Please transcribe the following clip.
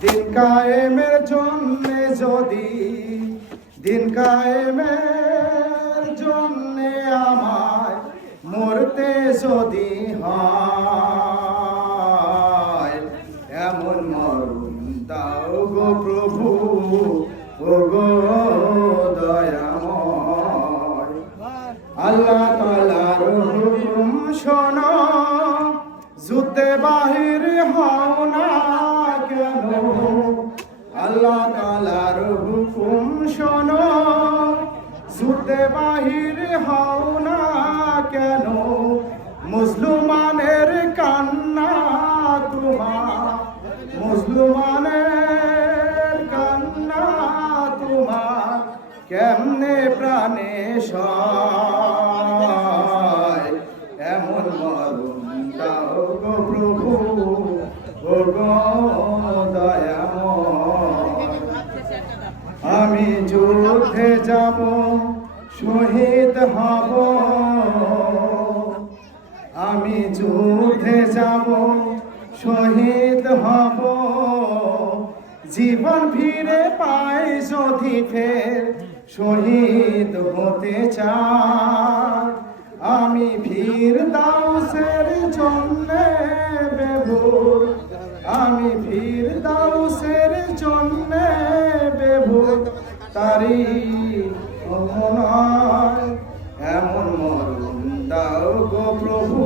দিন কায়েমের জন্যে যদি দিন কায়েমের জন্যে আমায় মরতে যদি হয় এমন মরণ দাও গো প্রভু ও গো দয়াময়। আল্লাহ তাআলার হুকুম শোনো, যুদ্ধে বাহির হও না কেন। আল্লাহ তাআলার হুকুম শোনো, যুদ্ধে বাহির হও না কেন। মুসলমানের কান্না তোমার, মুসলমানের কান্না তোমার কেমনে প্রাণে সয় এমন মরণ দাও গো প্রভু ও গো দয়াময়। আমি যুদ্ধে যাব শহীদ হব, আমি যুদ্ধে যাব শহীদ হব। জীবন ফিরে পাই যদি ফের শহীদ হতে চাই। আমি ফিরদাউসের জন্যে বেভুর, আমি ফিরদাউসের জন্যে বেভুর। তারি এমন মরণ দাও গো প্রভু